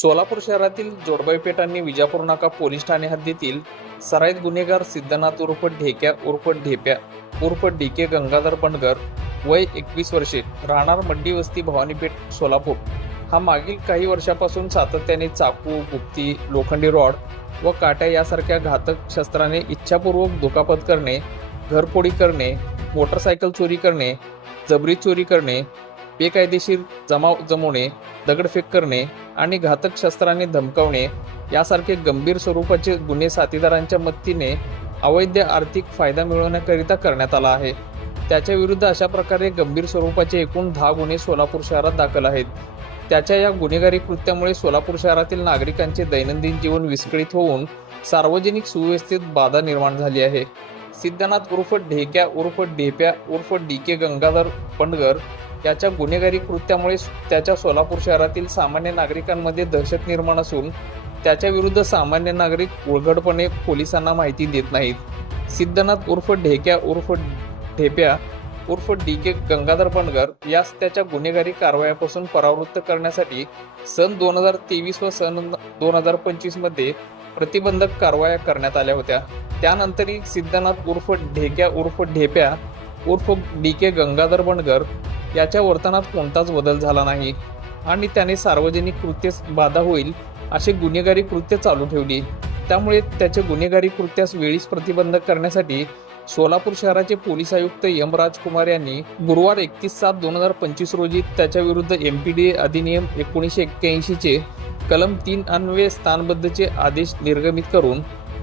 सोलापूर शहरातील जोडबाई पेठ आणि विजापूर नाका पोलीस ठाणे हद्दीतील सराईत गुन्हेगार सिद्धनाथ उर्फ ढेक्या उर्फ ढेप्या उर्फ डीके गंगाधर बंडगर वय एकवीस वर्षे राहणार मंडी वस्ती भवानीपेठ सोलापूर. हा मागील काही वर्षापासून सातत्याने चाकू गुप्ती लोखंडी रॉड व काट्या यासारख्या घातक शस्त्राने इच्छापूर्वक दुखापत करणे घरफोडी करणे मोटरसायकल चोरी करणे जबरी चोरी करणे बेकायदेशीर जमाव जमवणे दगडफेक करणे आणि घातक शस्त्राने धमकावणे यासारखे गंभीर स्वरूपाचे गुन्हे साथीदारांच्या मदतीने अवैध आर्थिक फायदा मिळवण्याकरिता करण्यात आला आहे. त्याच्या विरुद्ध अशा प्रकारे गंभीर स्वरूपाचे एकूण दहा गुन्हे सोलापूर शहरात दाखल आहेत. त्याच्या या गुन्हेगारी कृत्यामुळे सोलापूर शहरातील नागरिकांचे दैनंदिन जीवन विस्कळीत होऊन सार्वजनिक सुव्यवस्थेत बाधा निर्माण झाली आहे. सिद्धनाथ उर्फ ढेक्या उर्फ ढेप्या उर्फ डी के गंगाधर पंडगर याच्या गुन्हेगारी कृत्यामुळे त्याच्या सोलापूर शहरातील सामान्य नागरिकांमध्ये दहशत निर्माण असून त्याच्या विरुद्ध सामान्य नागरिक उलघडपणे पोलिसांना माहिती देत नाहीत. सिद्धनाथ उर्फ ढेक्या उर्फ ढेप्या उर्फ डी के गंगाधर पणगर यास त्याच्या गुन्हेगारी कारवायापासून परावृत्त करण्यासाठी सन दोन हजार तेवीस व सन दोन हजार पंचवीसमध्ये प्रतिबंधक कारवाया करण्यात आल्या होत्या. त्यानंतरही सिद्धनाथ उर्फ ढेक्या उर्फ ढेप्या उर्फ डी के गंगाधर बनगर याच्या वर्तनात कोणताच बदल झाला नाही. आणि त्याने सार्वजनिक कृत्यस बाधा होईल अशी गुन्हेगारी कृत्य चालू ठेवली. त्यामुळे त्याचे गुन्हेगारी कृत्यास वेळीच प्रतिबंध करण्यासाठी सोलापूर शहराचे पोलीस आयुक्त यम राजकुमार यांनी गुरुवार एकतीस सात दोन हजार पंचवीस रोजी त्याच्या विरुद्ध एम पी डी अधिनियम एकोणीसशे एक्क्याऐंशीचे कलम तीन अन्वये स्थानबद्धचे आदेश निर्गमित करून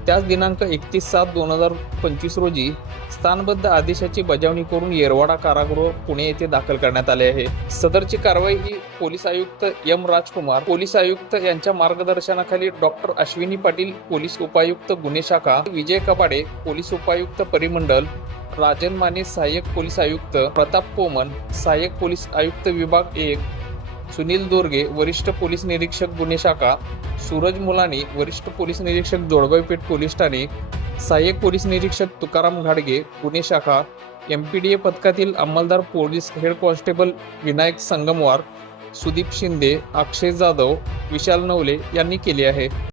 त्याच दिनांक एकतीस सात दोन हजार पंचवीस रोजी स्थानबद्ध आदेशाची बजावणी करून येरवाडा कारागृह पुणे येथे दाखल करण्यात आले आहे. सदरची कारवाई ही पोलीस आयुक्त एम राजकुमार पोलीस आयुक्त यांच्या मार्गदर्शनाखाली डॉक्टर अश्विनी पाटील पोलीस उपायुक्त गुन्हे शाखा विजय कपाडे पोलीस उपायुक्त परिमंडल राजन माने सहाय्यक पोलीस आयुक्त प्रताप पोमन सहाय्यक पोलीस आयुक्त विभाग एक सुनील दोरगे वरिष्ठ पोलीस निरीक्षक गुन्हे शाखा सूरज मुलानी वरिष्ठ पोलीस निरीक्षक जोडगावपेठ पोलीस ठाणे सहाय्यक पोलीस निरीक्षक तुकाराम घाडगे गुन्हे शाखा एम पी डी ए पथकातील अंमलदार police head constable Vinayak Sangamwar Sudeep Shinde Akshay Jadhav Vishal Navale यांनी केले आहे.